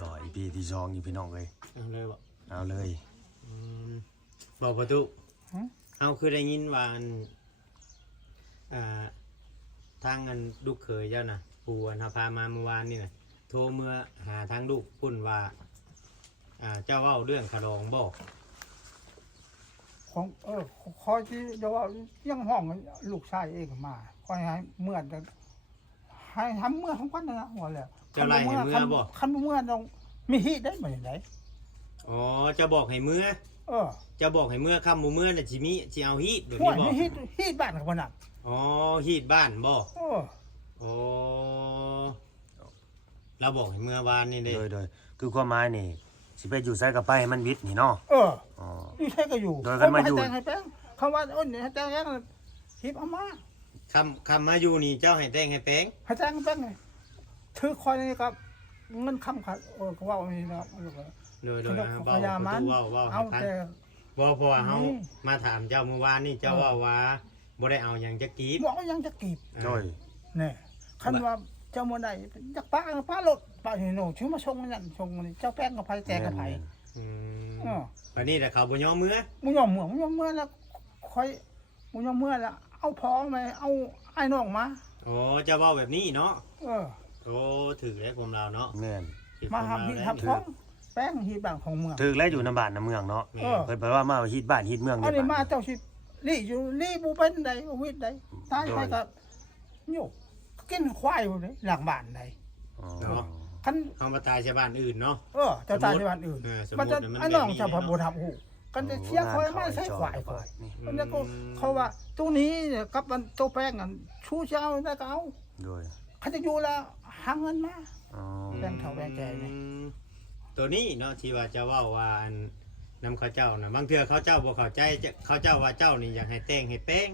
ต่ออีพีที่2อยู่พี่น้องเลย เอาเลยบ่ เอาเลย บอกประตูเอาคือได้ยินว่าอันทางอันลูกเขยเจ้าน่ะปู่อันพามาเมื่อวานนี่น่ะโทรเมื่อหาทางลูกพุ่นว่าเจ้าเว้าเรื่องขะลองบ่ ของคอยที่เดี๋ยวว่ายังห้องลูกชายเองมาคอยให้เมื่อให้ทำเมื่อของกันนะหัวแล้ว เจ้าไล่ให้เมื่อบ่ คันเมื่อต้องมีฮีได้ไหมไหน อ๋อจะบอกให้เมื่อ จะบอกให้เมื่อค่ำบ่เมื่อน่ะสิเอาฮีทแบบ หัว นี้บ่ มีฮีบ้านกับมันน่ะ อ๋อฮีทบ้านบ่ โอ้เราบอกให้เมื่อวานนี่เด้ โดยคือความหมายนี่สิไปอยู่ไสกับไปให้มันวิทย์นี่เนาะอ๋อ อยู่ใช่ก็อยู่ โดยกันมาอยู่ ให้แป้งคำว่าให้แป้งฮิปเอามา คำมาอยู่นี่เจ้าให้แต่งให้แปลง ให้แป้งไงถือคอยนี่ครับเงินคำขาดก็ว่าอย่างนี้นะ โดย พยายามมัน เว้า เอา ให้ แต่ บ่เพราะว่าเฮา นี่ มาถามเจ้าเมื่อวานนี่เจ้าว่าบ่ได้เอาหยังจะกีบ บอกว่ายังจะกีบ โดย เนี่ยคันว่าเจ้าเมื่อใดอยากป้ารถป้าเห็นโน่ชื่อมาชงนั่นชงนี่เจ้าแป้งกับไผ่แจกกับไผ่ อืมวันนี้แต่เขาบ่ยอมเมื่อ มึงยอมเมื่อแล้วค่อยมึงยอมเมื่อแล้วเอาพอไหมเอาไอ้น้องมา โอ้เจ้าเว้าแบบนี้เนาะ เออ โอ้ถือแล้วผมเราเนาะ แม่น ถือ มา ผม ทำที่ แล้ว ทำของแป้งฮีบางของเมือง ถึกแล้วอยู่ในบ้านในเมืองเนาะ แม่ เพิ่นแปลว่ามาฮิตบ้านฮิตเมือง อันนี้ บ้ มาเจ้าชิลี่อยู่ลี่บูเป็นใดวิทย์ใดตายไปกับโยกกินควายอยู่เลยหลังบ้านใด อ๋อ คัน เขามาตายชาวบ้านอื่นเนาะ เจ้าตายในบ้านอื่น สม มัน มุ จะ ติมัน ไอ้น้อง แบบนี้ จะพ เนาะ บูทำหูกันจะเชียร์คอยไม่ใช่ควายก่อนมันจะก็เขาว่าตรงนี้กับมันตัวแป้งกันชูเช้าได้ก็เอา โดย เขาจะอยู่แล้วหาเงินมา อ๋อ แบ่งเท่าแบ่งแก่นี่ ตัวนี้เนาะที่ว่าจะเว้าว่าอันนำข้าวเจ้าน่ะบางเทื่อเขาเจ้าบ่เข้าใจเขาเจ้าว่าเจ้านี่อยากให้แต่งให้แป้ง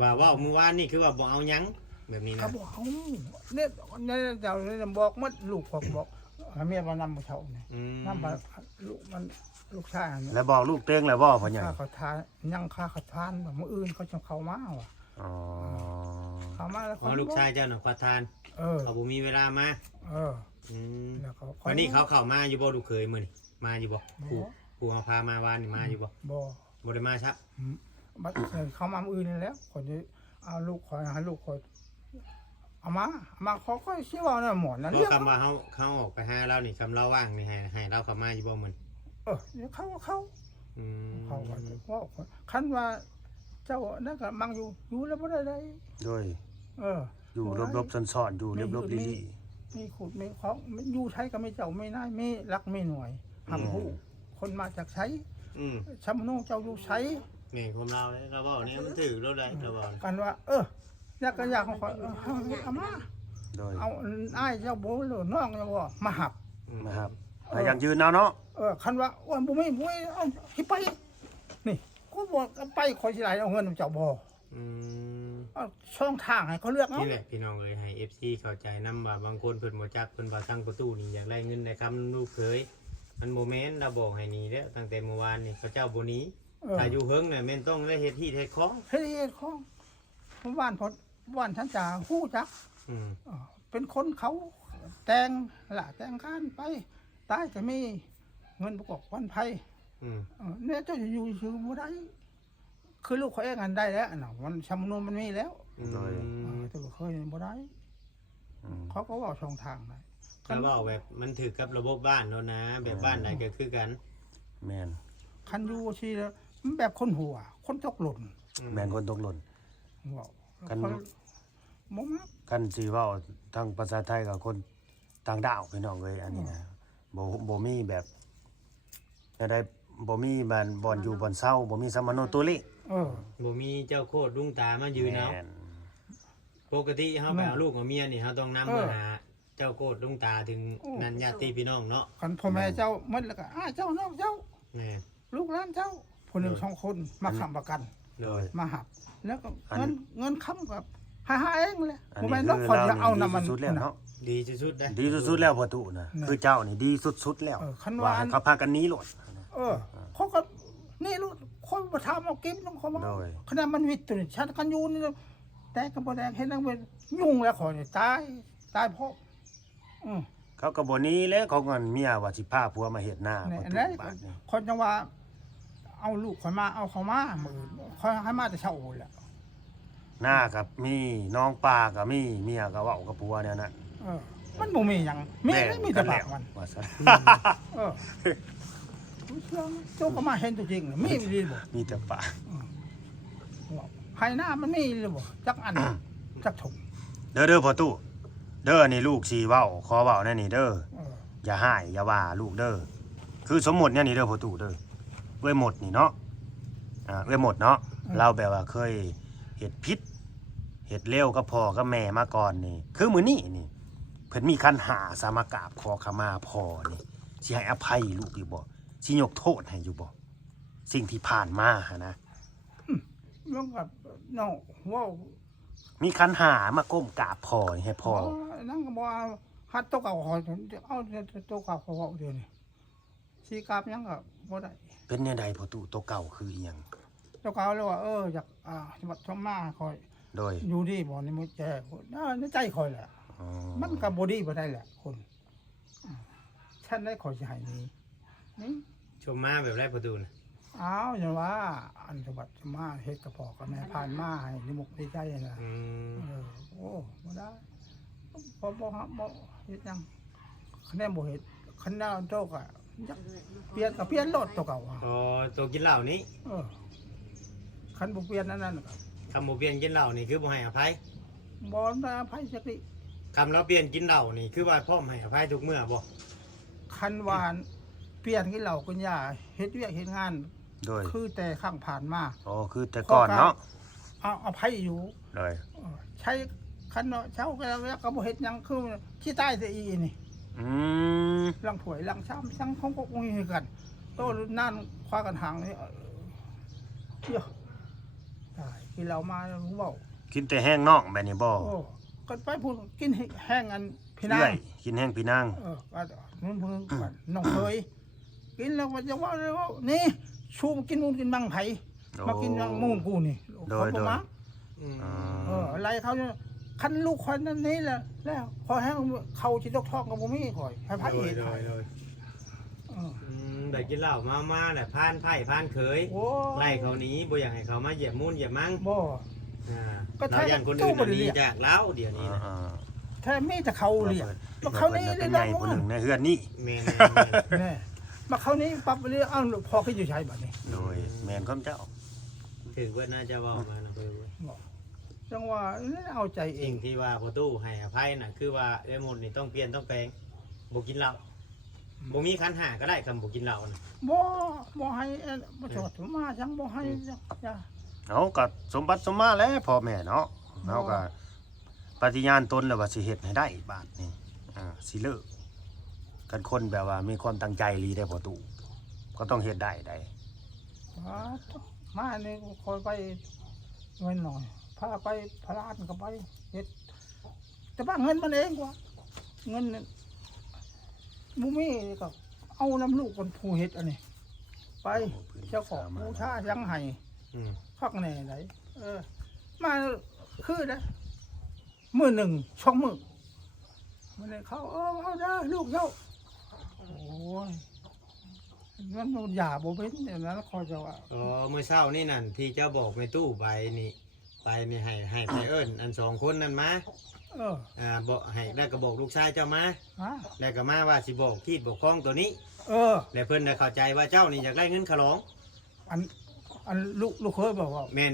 ว่าเว้าเมื่อวานนี่คือว่าบ่เอาหยังแบบนี้ เขา นะ บอกเขาเนี่ยเดี๋ยวเนี่ยบอกมัดลูกบอกเมียมานำมาเช่าเนี่ย อืม นำมาลูกมันลูกชายเนี่ย แล้วบอกลูกเต้งแล้วบ่พ่อใหญ่ ค่าเขาทานยังค่าเขาทานแบบมื้ออื่นเขาจะเข้ามาว่ะ อ๋อ เข้ามาแล้ว อ๋อลูกชายเจ้าน่ะขอทาน เขาบ่มีเวลามา อืมแล้วเขา วันนี้เขาเข้ามาอยู่บ่ลูกเคยมื้อนี่มาอยู่บ่ผู้เอาพามาวานนี่มาอยู่บ่ บ่ บ่ได้มาครับ บัดเขามามื้ออื่นนี่แล้วคนจะเอาลูกคอยหาลูกคอยเอามาเขาก็เชื่อว่าเนี่ยหมอนนั่น เพ เรื่อ ราะ ง คำว่าเขาออกไปหาเรานี่คำเราว่างนี่ให้เราเข้ามาอยู่บ่มื้อ เดี๋ยวเขา อืม เขาก็ว่าคันว่าเจ้านั่นก็มังอยู่แล้วบ่ได้เลย โดย เออ อยู่รบๆซ่อนๆอยู่รบๆลี่ มีขุดมีของอยู่ใช้ก็ไม่เจ้าไม่นายไม่รักไม่หน่วยทำผู้คนมาจากใช้ อืม ชำนุ่งเจ้าอยู่ใช้ นี่ผมเราเลยเราบอกเนี่ยมันถือเราได้เราบอก กันว่า อยากก็อยากของเอามา ๆโดย เอาอ้ายเจ้าโบหรือน้องเจ้าบ่มาหับ นะครับถ้าอยากยืนเอาเนาะ คันว่าอ้วนบ่ไม่เอาที่ไปนี่กูบอกไปคอยสิไหลเอาเงินเจ้าบ่ อืม เอาช่องทางให้เขาเลือกเอา นี่แหละพี่น้องเลยให้ FC เข้าใจนำว่าบางคนเพิ่นบ่จักเพิ่นว่าตั้งประตูนี่อยากได้เงินได้คำลูกเคยมันโมเมนต์เราบอกให้หนีแล้วตั้งแต่เมื่อวานนี่เขาเจ้าบ่หนีถ้าอยู่เฮิงเนี่ยแม่นต้องได้เฮ็ดที่เฮ็ดของ เฮ็ดของบ้านพอบ้านฉันจะฮู้จัก อืม เป็นคนเขาแต่งละแต่งการไปตายจะมีเงินประกอบวันไพ่ อืม เนี่ยเจ้าจะอยู่ชื่อบ่ได้คือลูกเขาเองกันได้แล้วน่ะมันชำนวนมันมีแล้ว โดย แต่ว่าเคยบ่ได้ อืม เขาก็ว่าช่องทางได้ เขาบอกแบบมันถือกับระบบบ้านแล้วนะ แบบบ้านไหนก็คือกัน แม่น คันอยู่ชีมันแบบคนหัว คนตกหล่น แม่นคนตกหล่น ว่า กัน บ่มัก คันสิเว้าทางภาษาไทยกับคนต่างดาวพี่น้องเอ้ยอันนี้นะบ่มีแบบได้บ่มีบ้านบ่อนอยู่บ่อนเซาบ่มีสมโนตัวเลข บ่มีเจ้าโคตรลุงตามายืนเอา แม่น ปกติเฮาไปเอาลูกเอาเมียนี่เฮาต้องนำมาหาเจ้าโคตรลุงตาถึงนันญาติพี่น้องเนาะ คันพ่อแม่เจ้าหมดแล้วก็เจ้าน้องเจ้า แม่ ลูกหลานเจ้าคนหนึ่งสองคนมาค้ำประกัน โดย มาหับ แล้วก็เงินค้ำกับหาเองเลย อัน ผม นี้ ไม่นก คือ คน เรา จะเอานำมัน ดีสุดแล้วเนาะ ดีสุดๆได้ ดีสุดๆแล้วพ่อตู่นะคือเจ้านี่ดีสุดๆแล้ว คัน ว่า ว่า ให้เขาพากันหนี้โลด เขาก็นี่ลูกคนมาทำเอาเก็บน้องเขามา โดย ขณะมันวิตตัวนี่ฉันกันยูนี่แต่กับแดงเห็นนังเป็นยุ่งแล้วขอเนี่ยตายเพราะ เขาก็บ่หนี้แล้วเขาก็เมียว่าสิพาผัวมาเฮ็ดหน้า เนี่ย ประ อัน ตู นั้น บ้านนี่ คนจังว่าเอาลูกข่อยมาเอาเขามามื้อข่อยให้มาแต่เช้าแหละ หน้ากับมีน้องปลาก็มีเมียก็เว้ากับผัวเนี่ยนะ มันบ่มีหยังมีแต่ปากมัน ว่าซั่น เออเชื่อมั้ยโจก็มาเห็นตัวจริงน่ะมีดีบ่ มีแต่ปาก ภายหน้ามันมีเลยบ่จักอันจักถุง เด้อพ่อตู้เด้อนี่ลูกสิเว้าขอเว้าแน่นี่เด้อ เออ อย่าหายอย่าว่าลูกเด้อคือสมมุติเนี่ยนี่เด้อพ่อตู้เด้อเว้ยหมดนี่เนาะเว้ยหมดเนาะเราแบบว่าเคยเฮ็ดผิดเฮ็ดเลวกับพ่อกับแม่มาก่อนนี่คือมื้อนี้นี่เพิ่นมีคันหาสามากราบขอขมาพ่อนี่สิให้อภัยลูกอยู่บ่สิยกโทษให้อยู่บ่สิ่งที่ผ่านมาหะนะ มันกับน้องเว้า มีคันหามาก้มกราบพ่อให้พ่อ นั่นก็บ่ฮัดโตะเก่าขอเอาโตะเก่าเขาเว้าเดี๋ยวนี้สิกราบยังก็บ่ได้ เป็นแนวใดพ่อตู้ตัวเก่าคืออีหยัง โตะเก่าเลยว่าอยากสมัครชมมาคอย โดย อยู่ดีบ่ในมือแจในใจคอยแหละ อ๋อ มันก็บ่ดีบ่ได้แหละคนฉันได้ขอสิให้นี่ ชมมาแบบไรประตูนะ อ้าวอย่างว่าอันสบัดมาเฮ็ดกระพอกับแม่ผ่านมาให้นิมุกดีใจนะ อืม โอ้บ่ได้บ่เฮ็ดหยังคะแนนบ่เฮ็ดคะแนนโตก็จักเปลี่ยนก็เปลี่ยนรถตัวเก่า อ๋อตัวกินเหล้านี้ คันบ่เปลี่ยนอันนั้นก็ คำบ่เปลี่ยนกินเหล้านี่คือบ่ให้อภัย บ่ได้อภัยจักดิ คำเราเปลี่ยนกินเหล้านี่คือว่าพร้อมให้อภัยทุกเมื่อบ่ คันวานเปลี่ยนกินเหล้ากินยาเฮ็ดเวียกเฮ็ดงาน โดย คือแต่ข้างผ่านมา อ๋อคือแต่ก่อนเนาะ เอาอภัยอยู่ โดย ใช้คันเนาะเช้าก็แล้วก็บ่เฮ็ดหยังคือขี้ใต้ซะอีนี่ อืม ลังถวยลังช้ำซังของพวกนี้กัน โตนั่นคว้ากันหางนี่เยอะตายกินเหล้ามารู้เว้า กินแต่แห้งน่องแบบนี้บ่ โอ้ก็ไปพูดกินแห้งอันพี่นา เรื่ ง อยกินแห้งพี่นาง ก็นู่นเพิ่งกันน้องเคยกินแล้วว่าจะว่าเลยว่านี่ชูมากินมูนกินบังไผมากินบังมูนกูนี่เขาบอกมา อืม อะไรเขาเนี่ยคันลูกคนนั้นนี้แหละแล้วพอให้เขาจิตกท้องกับบ่มีข่อยให้พระ โด เอย ก โดยโดย เออ ได้กินเหล้ามาแหละพานไผ่พานเคย โอ้ ไล่เขาหนีบ่อยากให้เขามาเหยียบมูนเหยียบมัง บ่ ก็เราอย่างคนอื่นหนีจากเล้าเดี๋ยวนี้นะ แท้มีแต่เขาเรียกมาเขานี่ เป็ เลย นให นะ ญ่คนหนึ่งในเฮือนนี่ แม่น แน่มาเขานี่ปั๊บเรียกเอ้าพอขึ้นอยู่ใช้บัดนี้ โดยแม่นของเจ้า ถือว่าน่าจะเว่ามานะเพื่อน จังว่าเอาใจเอ สิ่ ง งที่ว่าประตูให้อภัยน่ะคือว่าเอ้หมดนี่ต้องเปลี่ยนต้องแปลงบ่กินเหล้าบ่มีคันหาก็ได้คำบ่กินเหล้าน่ะ บ่ให้บ่ชดมาจังบ่ให้จ้ะ เอาก็สมบัติสมมาแล้วพ่อแม่เนาะเฮาก็ปฏิญาณตนแล้วว่าสิเฮ็ดให้ได้บาดนี้สิเลิกกันคนแบบว่ามีความตั้งใจรีได้พ่อตู่ก็ต้องเฮ็ดได้ได้ มานี่คอยไปเงินหน่อยพาไปพระราชก็ไปเฮ็ดแต่ว่าเงินมันเองกว่าเงินบ่มีก็เอาน้ำลูกคนผู้เฮ็ดอันนี้ไปเจ้าของบูชายังให้ อืม พักแน่ไหนมาคือนะมื้อหนึ่งช่องมื้อมันเลยเขาเอาเด้อลูกเจ้าโอ้ยมันอย่าบ่เป็นอย่างนั้นคอยจะว่า อ๋อเมื่อเช้านี่นั่นที่เจ้าบอกในตู้ไปนี่ให้ไปเอิ้นอันสองคนนั่นมา บอกให้ได้ก็บอกลูกชายเจ้ามา ฮะ แล้วก็มาว่าสิบอกคีดบอกคล้องตัวนี้ เออ แล้วเพิ่นได้เข้าใจว่าเจ้านี่อยากได้เงินขลอง อันลูกเคยบอกว่า แม่น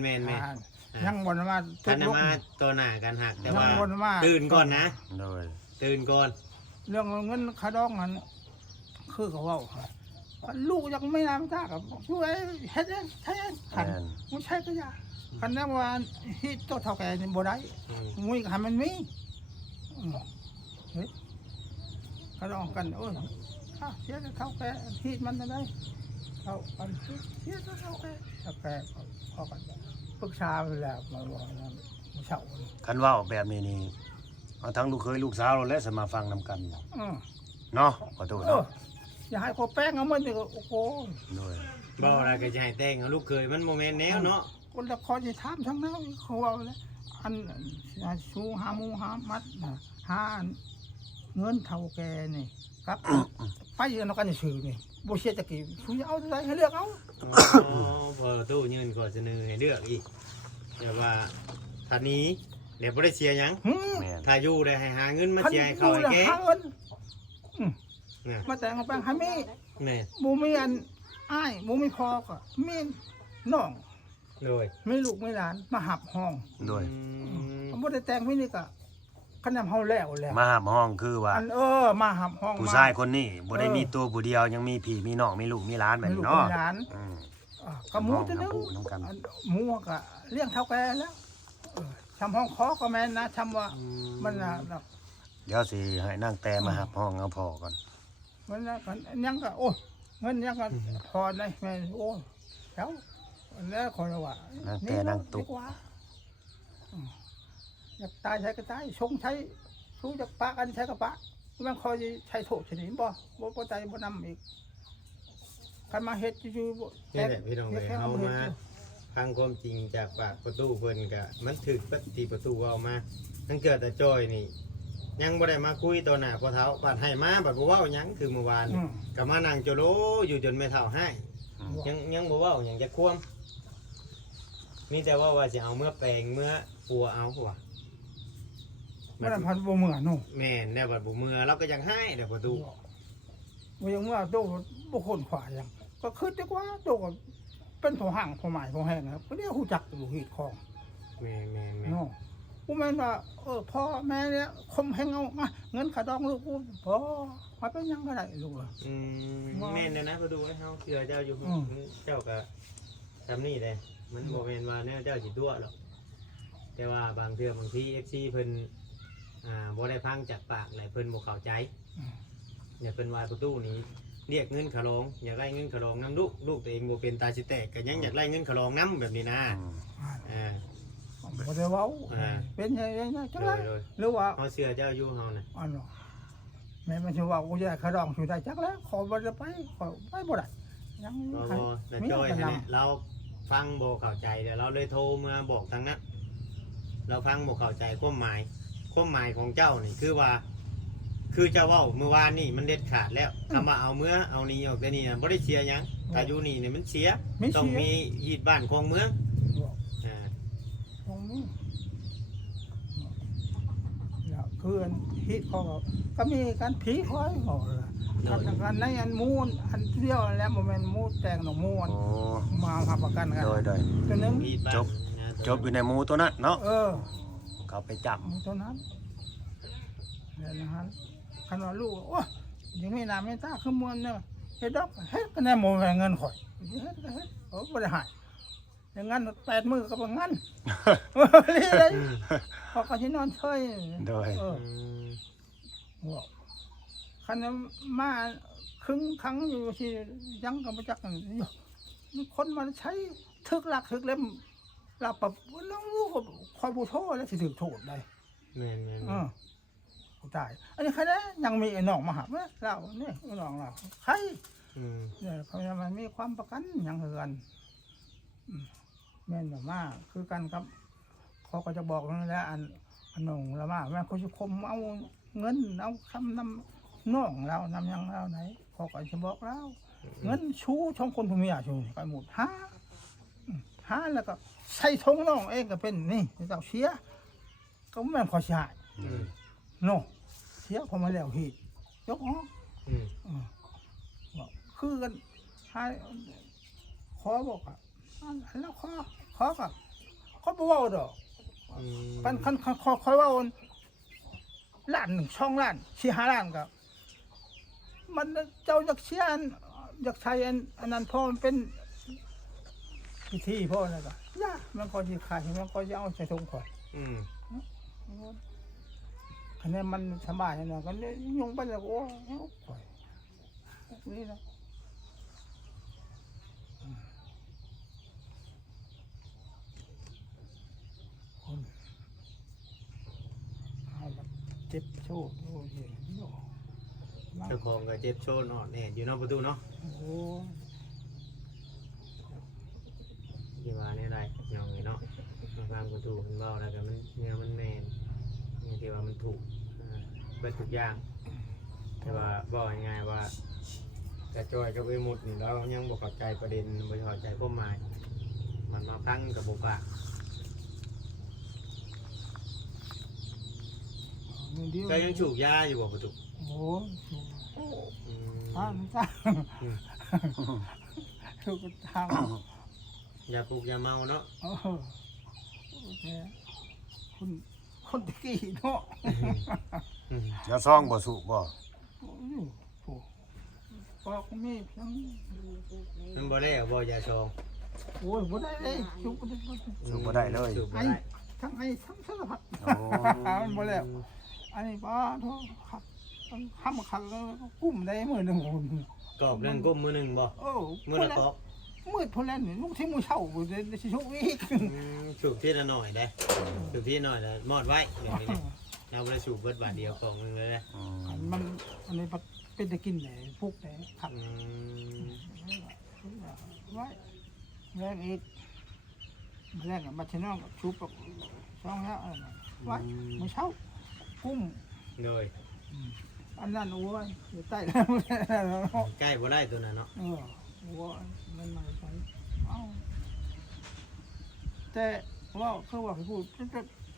ยังบนมา ท่านน่ะมาตัวหน้ากันหักแต่ว่า ยังบนมา ตื่นก่อนนะ โดย ตื่นก่อน เรื่องเงินคาดองมันคือเขาว่าลูกยังไม่นานจ้ากับช่วยเฮ็ดใช่ขัน แม่น มันใช่ก็ยาคันนั้นว่าที่ตัวเท่าแก่นี่บ่ได้ อืม มุ้ยขันมันมีเฮ้ยคาดองกันโอ้ยเสียเท่าแก่ที่มันได้เท่ากันเสียเท่าแก่พอกันปรึกษาไปแล้วมาบอกว่าเช่า คันเว้าแบบนี้นี่เอาทั้งลูกเคยลูกสาวและสมาฟังนำกัน อืม เนาะพ่อตู่เนาะ อย่าให้คนแป้งเอามันนี่ก็โอ้โห โดย บ่อะไรก็จะให้แต่งเอาลูกเคยมันโมเมนต์แนวเนาะ คนละครจะถามทั้งนั้นเขาว่าเลยอันชูหามูหามัดหา เงินเท่าแกนี่ครับไปอยู่นำกันซื่อนี่บ่เสียจักกี่ผู้เอาเท่าใดให้เลือกเอา อ๋อพอตู้ยืนก่อนเสนอให้เลือกอีกแต่ว่าท่านี้เดี๋ยวบ่ได้เสียหยัง หืม แม่น ถ้าอยู่ได้ให้หาเงินมาเสียให้เขาให้แก หาเงิน น่ะ มาแต่งเอาแปลงให้มี แม่น บ่มีอันอ้ายบ่มีพ่อก็มีน้อง โดย มีลูกมีหลานมาหับห้อง โดย บ่ได้แต่งมีนี่ก็คะแนนเฮาแล้ว มาหาห้องคือว่า อันมาหับห้อง ผู้ชายคนนี้บ่ได้มีตัวผู้เดียวยังมีพี่มีน้องมีลูกมีหลานแบบ มีลู นี้ ก เนาะ มีหลาน อืม ก็หมูตัวนึง น้ำกัน อันหมูก็เลี้ยงเท่าแก่แล้วทำห้องคอก็แม่นนะทำว่ามันน่ะ เดี๋ยวสิให้นางแต่มาหาห้องเอาพ่อก่อน มันน่ะมันยังก็โอ้ยเงินยังก็พอได้แม่โอ้ยแล้วแล้วคนว่า นางแต่นางตุก ดีว่าอยากตายใช้ก็ตายชงใช้สู้จากปะกันใช้ก็ปะมันคอยใช้โทษชนิดบ่ใจบ่นำอีกกันมาเฮ็ดอยู่บ่ นี่แหละพี่น้องเลยเอามาฟังความจริงจากปากประตูเพิ่นก็มันถึกปฏิประตูเอามาตั้งเกิดแต่จอยนี่ ยังบ่ได้มาคุยต่อหน้าพ่อเฒ่าบัดให้มาบัดบ่เว้าหยังคือเมื่อวานนี่ก็มานั่งโจโลอยู่จนแม่เฒ่าให้ยังบ่เว้าหยังจะควมมีแต่ว่าสิเอาเมื่อแปลงเมื่อปัวเอาว่ะ มันพันบ่เหมือนนู่ แม่นแน่บัดบ่เมื่อเราก็ยังให้เด้อประตู บ่ยังว่าโตบ่คนขวายังก็คือดีกว่าโตก็เป็นผู้ห่างผู้หมายผู้แห้งครับก็เรียกฮู้จักอยู่ฮีดของ แม่น เนาะกูแม่นว่าพ่อแม่เนี่ยคมแห้งเอามาเงินขาดองลูกกูพ่อมาเป็นยังก็ได้ลูกอะ แม่นเด้อนะประตูเฮาเชื่อเจ้าอยู่เจ้าก็ทำนี่เด้มันบ่แม่นว่าแนวเจ้าสิตัวหรอกแต่ว่าบางเทื่อบางที FC เพิ่นบ่ได้ฟังจากปากหลายเพิ่นบ่เข้าใจเนี่ยเพิ่นว่าประตูนี้เรียกเงินขะรองอยากได้เงินขะรองน้ำลูกตัวเองบ่เป็นตาสิแตกก็ยังอยากได้เงินขะรองน้ำแบบนี้นะ อืม บ่ได้เว้าเป็นยังไงจังได๋ โดย หรือว่า เฮาเชื่อเจ้าอยู่เฮาน่ะ อันนั้นแม่มันสิว่ากูจะขาดองสิได้จักแล้วขอบ่ได้ไปขอไปบ่ได้ยัง บ่แต่จอยนั่นแหละเราฟังบ่เข้าใจเดี๋ยวเราเลยโทรมาบอกทางนั้นเราฟังบ่เข้าใจความหมายของเจ้านี่คือว่า คือเจ้าเว้าเมื่อวานนี่มันเด็ดขาดแล้วคำว่าเอาเมื่อเอานี้ออกแต่นี่น่ะบ่ได้เสียหยังถ้าอยู่นี่เนี่ยมันเสียต้องมียีดบ้านของเมืองอ่า ของนี้แล้วคืออันฮิตของก็มีการผีคอยบอกกันในอันมูนอันเดียวแล้วบ่แม่นมูแต่งดอกมูน โอ้ มาหับประกันกัน โดย ตัวนึง ยีดบ้าน จบ จบอยู่ในหมูตัวนั้นเนาะ เขาไปจับ หมูตัวนั้นเนี่ยนะฮะคันว่าลูกโอ้ยยังไม่นานไม่ตาคือมวนเนี่ยเฮ็ดดอกเฮ็ดก็แน่โมเงินข่อยเฮ็ดก็เฮ็ดบ่ได้หายอย่างงั้น8 มื้อก็บ่งั้นนี่เลยพอก็สินอนเฉย โดย ว่าคันมาครึ่งครั้งอยู่ที่ยังก็บ่จักกันอยู่มีคนมาใช้ทึกหลักทึกเล่มหลับแบบน้องลูกก็คอยผู้โทษแล้วสิถึกโทษได้ แม่น ตายอันนี้ใครนะยังมีไอ้น้องมาหาเราเนี่ยไอ้น้องเราใครเนี่ยเขาจะมันมีความประกันยังเหือนแม่นแบบว่าคือกันครับเขาก็จะบอกนั่นแหละอันน้องเรามาแม่เขาจะคมเอาเงินเอาคำนำน้องเรานำยังเราไหนเขาก็จะบอกเราเงินชูช่องคนผู้มีอาชูไปหมดห้าแล้วก็ใส่ทงน้องเองก็เป็นนี่เจ้าเชียก็แม่นขอชาย โน่เสียพอมาแล้วฮียกอ๋อคือกันให้ขอบอกอ่ะแล้วขอกับเขาบอกว่าดอกคันคอยว่าล้าน1 ช่องล้าน4-5 ล้านกับมันเจ้าอยากเชียนอยากใช้อันนั้นพอมันเป็นพิธีพ่อนะก็ย่ามันก็จะขายมันก็จะเอาใส่ถุงข่อยคะแนนมันสบายหน่อยก็ยงไปแล้วโอ้ยนี่นะคนเอาละเจ็บโชว์โอ้ย เจ้าของก็เจ็บโชนอ่อนแออยู่นอกประตูเนาะ โอ้โห ที่ว่าเนี่ยไรอย่างนี้เนาะมาฟังประตูมันเบาแล้วก็มันเนี่ยมันแมนนี่ที่ว่ามันถูกเป็นทุกอย่าง แต่ว่าบอกง่ายๆว่าแต่จอยกับไอ้หมุดนี่เรายังบ่เข้าใจประเด็นบ่เข้าใจความหมายมันมาพังกับบ่ปาก เงินเดียว ก็ยังฉูกยาอยู่บ่ประตู โอ้ย อืม อ่านจ้าถูกทาง ยาปลูกยาเมาเนาะ แต่คนตะกี้เนาะ ยาซ่องบ่สุบ่ โอ้ยโอ้บอกมีเพียง มันบ่ได้บ่ยาชอง โอ้ยบ่ได้เลยชุบบ่ได้ สุบ่ได้เลย สูบบ่ ไอ้ ได้ ทั้งไอ้ทั้งสารพัด โอ้ มันบ่แล้วอันนี้ป้าโทษครับต้องห้ามขันแล้วกุ้มได้มื้อนึงคุณ กรอบหนึงก้มมือหนึงบ่ โอ้ มือละกรอบ มืดพุ่นแล้วนี่ลูกที่มือเช่าบ่ได้สิชุบอีก สูบทีละหน่อยได้สูบทีละหน่อยแล้วมอดไว้อย่างนี้นะเราบ่ได้สูบเบิดบาทเดียวกล่องหนึงเลยนะ อื อัน ม มันอันนี้เป็นตะกินได้พวกได้ครับ อืม ไว้แรกอีกแรกมาชน้องกับชุบกับช่องแล้วไว้มือเช่ากุ้ม เลย อันนั้นโอ้ยอยู่ใต้แล้ว ใกล้บ่ได้ตัวนั้นเนาะ โอ้ยมันมาใส่เอ้าแต่ว่าเขาว่าพูด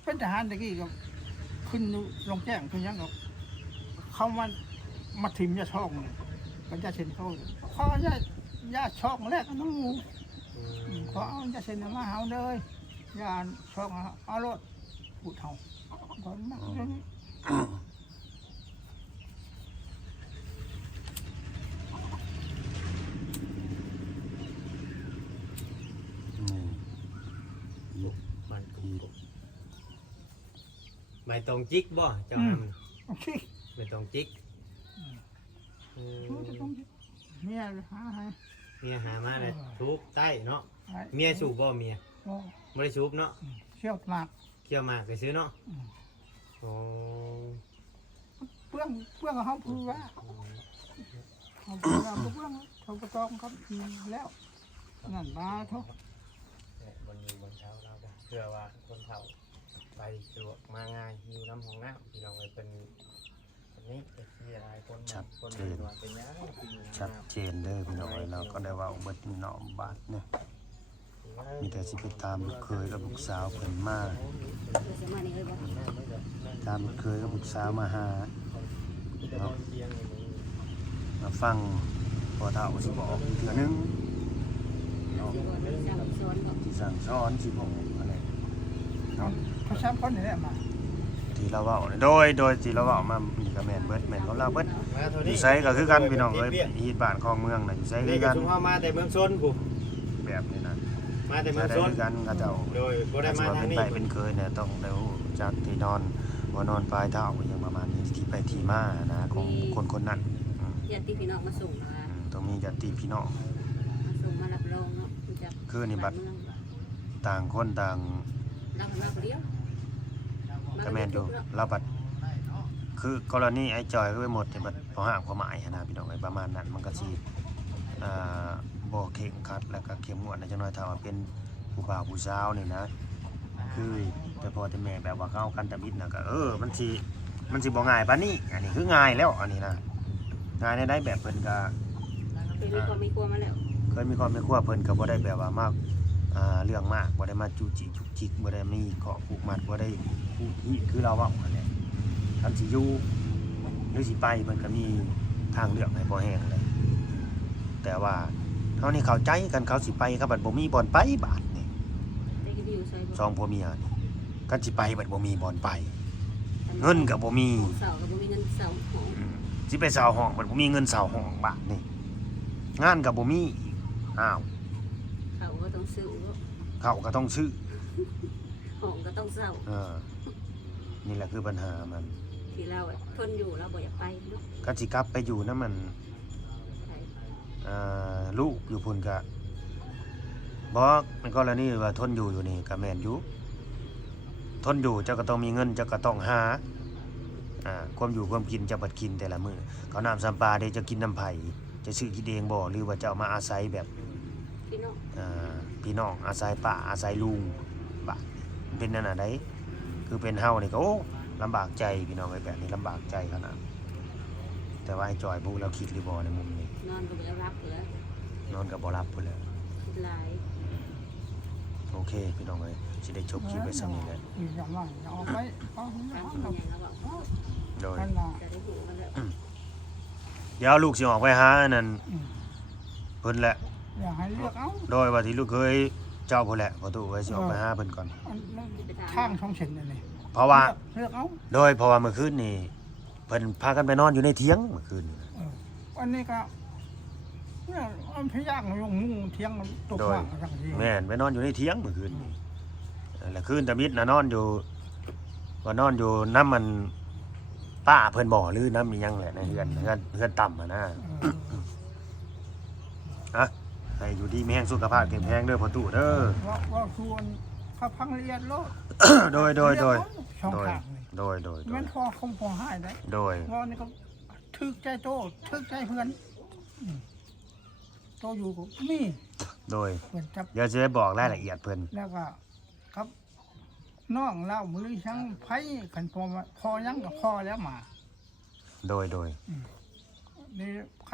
เป็นทหารตะกี้ก็ขึ้นลงแจ้งขึ้นยังกับเขามาถิ่มยาช่องเลยก็ยาเช่นเขายาช่องแรกน้องงู ขอเอาจะเซ็นมาเฮาเลยยาช่องเอารถพูดเฮาก่อนมาเรื่องนี้ นี่ มันใบตองจิกบ่เจ้าท โอเค ำใบตองจิก รู้จะต้องเมียหาให้ เมียหามาเลยสูบใต้เนาะ ให้ เมียสูบบ่เมีย โอ้ บ่ได้สูบเนาะ เชี่ยวหนัก เคี่ยวหมากไปซื้อเนาะโอ้ เปลืองเขาพูดว่าเขาพูดว่าเปลืองเขาก็ต้องครับแล้วนั่นมาเถอะ บนอยู่บนเช้าเราเพื่อว่าคนเฒ่าไปสะดวกมาง่ายอยู่น้ำของน้ำพี่น้องเลยเป็นนี้เป็นที่อะไรคนคนเป็นว่าเป็นยัง ชัดเจนเด้อพี่น้องเอ้ยเราก็ได้ว่าเบิดนี่เนาะบาดเนี่ยมีแต่สิไปตามลูกเคยกับลูกสาวเพิ่นมาตามลูกเคยกับลูกสาวมาหาเนาะมาฟังพอเฒ่าสิบอกอีกเทื่อนึงเนาะที่สั่งสอนสิบอกอะไรเนาะ เขาช้ำคนนี่แหละมา ที่เราเว้าเนี่ยโดยที่เราเว้ามานี่ก็แม่นเบิดแม่นของเราเบิด มาเท่า อ นี้ ยู่ไสก็คือกันพี่น้องเอ้ยฮีดบ้านคลองเมืองน่ะอยู่ไสคื นี่ อ ก็ กัน ชุมเฮามาแต่เมืองชนกู แบบนี้นะ มาแต่เมื จะ อง ได้ ชน คือกันเขาเจ้า โดยบ่ได้มา ถ้ ทาง เป็น นี้ ไปเป็นเคยเนี่ยต้องได้รู้จากที่นอนบ่นอนปลายเท้าก็ยังประมาณนี้ที่ไปที่มานะของคนคนนั้น ญาติพี่น้องมาส่งมา ต้องมีญาติพี่น้อง ส่งมารับรองเนาะจาก คือนี่บัดต่างคนต่าง รับเลี้ยว ก็แม่นอยู่เราบัดคือกรณีไอ้จอยก็ไปหมดเนี่ยบัดพอห้ามความหมายหั้นนะพี่น้องไอ้ประมาณนั้นมันก็สิบ่เข่งครัดแล้วก็เข้มงวดนะจังน้อยถ้าว่าเป็นผู้บ่าวผู้สาวนี่นะ คือแต่พอแต่แม่แบบว่าเข้ากันตะมิดนะก็มันสิบ่ง่ายปานนี้อันนี้คือง่ายแล้วอันนี้นะง่ายได้แบบเพิ่นก็ เป็นมีความมีกลัวมาแล้ว เคยมีความไม่ครัวเพิ่นก็บ่ได้แบบว่ามากเรื่องมากบ่ได้มาจูจิจุกจิกบ่ได้มีเกาะผูกมัดบ่ได้พูดฮีคือเราเว้าอันนี้คันสิอยู่หรือสิไปเพิ่นก็มีทางเลือกให้พอแห้งเลยแต่ว่าเฮานี่เข้าใจกันเขาสิไปครับบัดบ่มีบ่อนไปบาดนี่ ได้กินอยู่ใส่ สองผัวเมียนี่กันสิไปบัดบ่มีบ่อนไป เงินก็บ่มี เสาก็บ่มีเงินเสาของ สิไปเช่าห้องบัดบ่มีเงินเช่าห้องบาทนี่งานก็บ่มีอ้าว เขาก็ต้องซื้อ เขาก็ต้องซื้อ ของก็ต้องเสา นี่แหละคือปัญหามัน ที่เราทนอยู่เราบ่อยากไปเนาะ ก็สิกลับไปอยู่นำมันลูกอยู่พุ่นก็บ่ในกรณีว่าทนอยู่นี่ก็แม่นอยู่ทนอยู่เจ้าก็ต้องมีเงินเจ้าก็ต้องหาความอยู่ความกินเจ้าบัดกินแต่ละมื้อเขาน้ำซ้ำปลาได้จะกินน้ำไผจะซื้อกินเองบ่หรือว่าจะเอามาอาศัยแบบ พี่น้อง พี่น้องอาศัยป้าอาศัยลุงบาดมันเป็นนั่นน่ะได้คือเป็นเฮานี่ก็โอ้ลำบากใจพี่น้องไอ้แบบนี้ลำบากใจขนาดแต่ แต่ว่าไอ้จอยพวกเราคิดหรือบ่ในมุมนี้ นอนก็บ่ได้รับเลย นอนก็บ่รับพุ่นแหล้ว คิดหลาย โอเคพี่น้องเอ้ยสิได้จบคลิปไว้ซั่นนี้แหละ อีกอย่างว่าเอาไปเอา ทาง เอา คนใหญ่แล้วบอก โดย กันน่ะ จะได้หูกันแล้ว เดี๋ยวลูกสิออกไปหาอันนั่น อืม เพิ่นแหละ อยากให้เลือกเอา โดยว่าที่ลูกเคยเจ้าพุ่นแหละประตูไว้สิออกไปหาเพิ่นก่อน อันนั้นทางช่องเส้นนี่ เพราะว่า เลือกเอา โดยเพราะว่าเมื่อคืนนี่เพิ่นพากันไปนอนอยู่ในเถียงเมื่อคืนนี่ อันนี้ก็เนี่ยอันพยางยงมุ้งเที่ยงมันตก โดย ว่างจังซี่ แม่นไปนอนอยู่ในเถียงเมื่อคืนนี่แล้วคืนตะมิดน่ะนอนอยู่ก็นอนอยู่น้ำมันป้าเพิ่นบ่หรือน้ำมีหยังแหละในเฮือนต่ำอ่ะนะ ให้อยู่ดีมีแห้งสุขภาพแข็งแรงเด้อพ่อตู่เด้อ ว่าชวนเขาพังเรียนโลด โดย ช่อง โดย ทางนี่ โดย แม่นพอคงพอให้ได้ โดย ว่านี่ก็ทึกใจโตทึกใจเพื่อนโตอยู่ก็มี โดย เพื่อนจับ เดี๋ยวจะได้บอกรายละเอียดเพิ่น แล้วก็ครับน้องเล่ามือช่างไผ่ขันพอยังกับพอแล้วมา โดย นี่